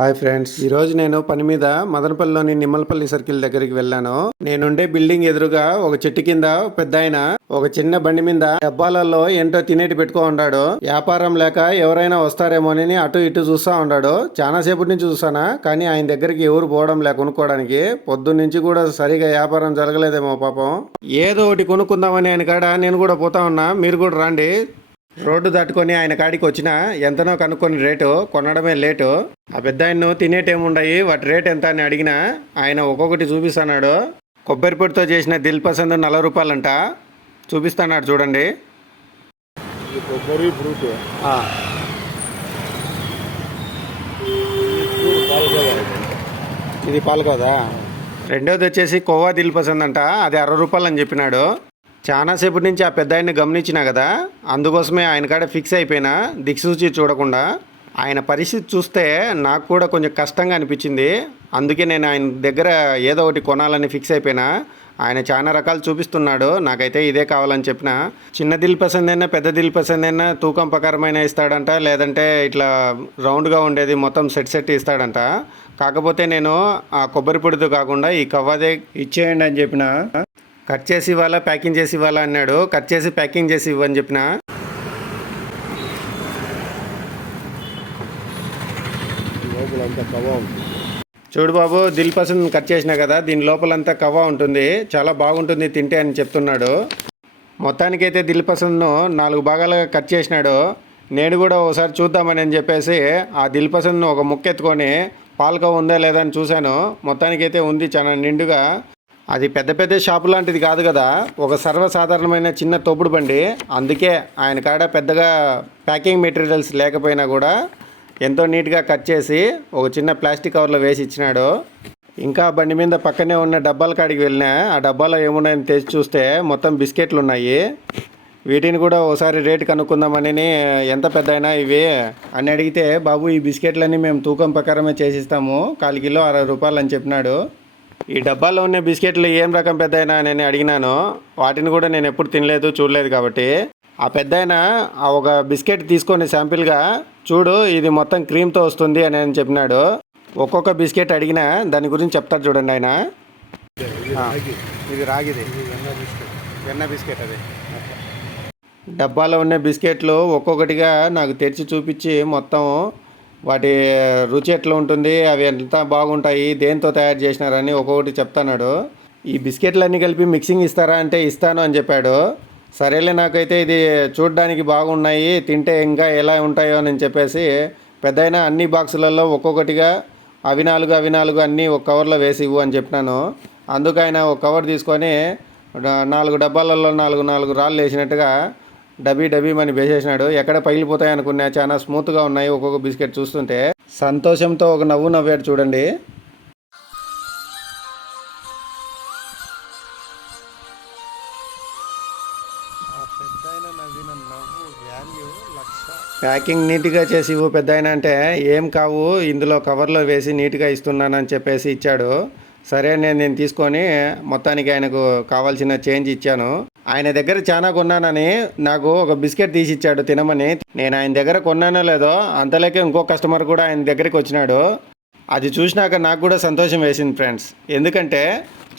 Hi friends, ఈరోజు నేను పని మీద మదనపల్లిలోని నిమ్మలపల్లి సర్కిల్ దగ్గరికి వెళ్ళాను. నేనుండే బిల్డింగ్ ఎదురుగా ఒక చెట్టు కింద పెద్ద ఆయన ఒక చిన్న బండి మీద డబ్బాలలో ఏంటో తినేటి పెట్టుకో ఉన్నాడు. వ్యాపారం లేక ఎవరైనా వస్తారేమోనని అటు ఇటు చూస్తా ఉన్నాడు. చాలా సేపటి నుంచి చూసానా, కానీ ఆయన దగ్గరికి ఎవరు పోవడం లేక కొనుక్కోవడానికి. పొద్దున్న నుంచి కూడా సరిగా వ్యాపారం జరగలేదేమో పాపం. ఏదో ఒకటి కొనుక్కుందామని ఆయన కాడ నేను కూడా పోతా ఉన్నా, మీరు కూడా రండి. రోడ్డు దాటుకొని ఆయన కాడికి వచ్చిన ఎంతనో కనుక్కొని రేటు కొనడమే లేటు. ఆ పెద్ద ఆయన్ను తినేటేముండయి, వాటి రేట్ ఎంత అని అడిగినా ఆయన ఒక్కొక్కటి చూపిస్తున్నాడు. కొబ్బరి పొడితో చేసిన దిల్ పసంద్ 40 రూపాయలంట చూపిస్తున్నాడు చూడండి. ఇది పాలకోదా. రెండోది వచ్చేసి కోవా దిల్ పసంద్ అంట, అది 60 రూపాయలు అని చెప్పినాడు. చాలాసేపటి నుంచి ఆ పెద్ద ఆయన్ని గమనించినా కదా, అందుకోసమే ఆయన కాడ ఫిక్స్ అయిపోయినా. దిక్సూచి చూడకుండా ఆయన పరిస్థితి చూస్తే నాకు కూడా కొంచెం కష్టంగా అనిపించింది. అందుకే నేను ఆయన దగ్గర ఏదో ఒకటి కొనాలని ఫిక్స్ అయిపోయినా. ఆయన చాలా రకాలు చూపిస్తున్నాడు, నాకైతే ఇదే కావాలని చెప్పిన. చిన్న దిల్ పసంద్ అయినా పెద్ద దిల్ పసంద్ అయినా తూకం ప్రకారమైన ఇస్తాడంట, లేదంటే ఇట్లా రౌండ్గా ఉండేది మొత్తం సెట్ ఇస్తాడంట. కాకపోతే నేను ఆ కొబ్బరి పొడితో కాకుండా ఈ కవ్వదే ఇచ్చేయండి అని చెప్పిన. కట్ చేసి ఇవ్వాలా ప్యాకింగ్ చేసి ఇవ్వాలా అన్నాడు. కట్ చేసి ప్యాకింగ్ చేసి ఇవ్వని చెప్పిన. చూడు బాబు, దిల్ పసంద్ కట్ చేసినా కదా, దీని లోపలంతా కవ్వ ఉంటుంది, చాలా బాగుంటుంది తింటే అని చెప్తున్నాడు. మొత్తానికైతే దిల్ పసంద్ను 4 భాగాలుగా కట్ చేసినాడు. నేను కూడా ఒకసారి చూద్దామని అని చెప్పేసి ఆ దిల్ పసంద్ను ఒక ముక్క ఎత్తుకొని పాలకోవ ఉందా లేదా అని చూశాను. మొత్తానికైతే ఉంది, చాలా నిండుగా. అది పెద్ద పెద్ద షాపు లాంటిది కాదు కదా, ఒక సర్వసాధారణమైన చిన్న తోపుడు బండి. అందుకే ఆయన కాడ పెద్దగా ప్యాకింగ్ మెటీరియల్స్ లేకపోయినా కూడా ఎంతో నీట్గా కట్ చేసి ఒక చిన్న ప్లాస్టిక్ కవర్లో వేసి ఇచ్చినాడు. ఇంకా బండి మీద పక్కనే ఉన్న డబ్బాల కాడికి వెళ్ళినా, ఆ డబ్బాలో ఏమున్నాయని తెచ్చి చూస్తే మొత్తం బిస్కెట్లు ఉన్నాయి. వీటిని కూడా ఒకసారి రేటు కనుక్కుందామని, ఎంత పెద్ద అయినా ఇవి అని అడిగితే, బాబు ఈ బిస్కెట్లన్నీ మేము తూకం ప్రకారమే చేసిస్తాము, 1/4 కిలో 60 రూపాయలు అని చెప్పినాడు. ఈ డబ్బాలో ఉన్న బిస్కెట్లు ఏం రకం పెద్ద అయినా నేను అడిగినాను. వాటిని కూడా నేను ఎప్పుడు తినలేదు, చూడలేదు. కాబట్టి ఆ పెద్ద అయినా ఒక బిస్కెట్ తీసుకొని శాంపిల్గా చూడు, ఇది మొత్తం క్రీమ్తో వస్తుంది అని చెప్పినాడు. ఒక్కొక్క బిస్కెట్ అడిగినా దాని గురించి చెప్తారు చూడండి ఆయన. ఇది రాగిది వెన్న బిస్కెట్. అది డబ్బాలో ఉన్న బిస్కెట్లు ఒక్కొక్కటిగా నాకు తెరిచి చూపించి మొత్తం వాటి రుచి ఎట్లా ఉంటుంది, అవి ఎంత బాగుంటాయి, దేంతో తయారు చేసినారని ఒక్కొక్కటి చెప్తున్నాడు. ఈ బిస్కెట్లన్నీ కలిపి మిక్సింగ్ ఇస్తారా అంటే ఇస్తాను అని చెప్పాడు. సరేలే, నాకైతే ఇది చూడడానికి బాగున్నాయి, తింటే ఇంకా ఎలా ఉంటాయో అని చెప్పేసి పెద్దయినా అన్ని బాక్సులలో ఒక్కొక్కటిగా అవి 4 అన్నీ ఒక కవర్లో వేసి ఇవ్వు అని చెప్పినాను. అందుకు ఆయన ఒక కవర్ తీసుకొని 4 డబ్బాలలో 4 రాళ్ళు వేసినట్టుగా డబీ మని వేసేసినాడు. ఎక్కడ పగిలిపోతాయి అనుకున్నా, చాలా స్మూత్గా ఉన్నాయి. ఒక్కొక్క బిస్కెట్ చూస్తుంటే సంతోషంతో ఒక నవ్వు నవ్వాడు చూడండి. ప్యాకింగ్ నీట్గా చేసి ఇవ్వు పెద్ద ఆయన అంటే, ఏం కావు, ఇందులో కవర్లో వేసి నీట్గా ఇస్తున్నానని చెప్పేసి ఇచ్చాడు. సరే నేను తీసుకొని మొత్తానికి ఆయనకు కావాల్సిన చేంజ్ ఇచ్చాను. ఆయన దగ్గర చాలా కొన్నానని నాకు ఒక బిస్కెట్ తీసి ఇచ్చాడు తినమని. నేను ఆయన దగ్గర కొన్నానో లేదో అంతలోకే ఇంకో కస్టమర్ కూడా ఆయన దగ్గరికి వచ్చినాడు. అది చూసినాక నాకు కూడా సంతోషం వేసింది ఫ్రెండ్స్. ఎందుకంటే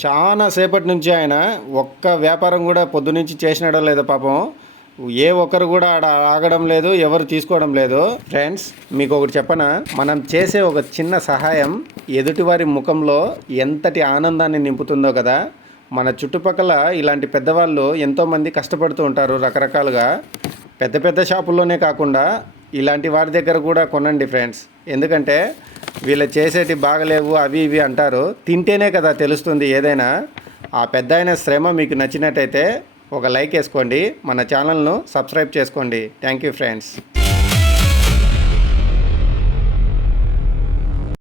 చాలా సేపటి నుంచి ఆయన ఒక్క వ్యాపారం కూడా పొద్దునుంచి చేసినాడో లేదో పాపం, ఏ ఒక్కరు కూడా ఆడ ఆగడం లేదు, ఎవరు తీసుకోవడం లేదు. ఫ్రెండ్స్, మీకు ఒకటి చెప్పనా, మనం చేసే ఒక చిన్న సహాయం ఎదుటివారి ముఖంలో ఎంతటి ఆనందాన్ని నింపుతుందో కదా. మన చుట్టుపక్కల ఇలాంటి పెద్దవాళ్ళు ఎంతోమంది కష్టపడుతూ ఉంటారు రకరకాలుగా. పెద్ద పెద్ద షాపుల్లోనే కాకుండా ఇలాంటి వారి దగ్గర కూడా కొనండి ఫ్రెండ్స్. ఎందుకంటే వీళ్ళు చేసేటి బాగలేవు అవి ఇవి అంటారు, తింటేనే కదా తెలుస్తుంది ఏదైనా. ఆ పెద్ద అయిన శ్రమ మీకు నచ్చినట్టయితే ఒక లైక్ వేసుకోండి, మన ఛానల్ను సబ్స్క్రైబ్ చేసుకోండి. Thank you friends.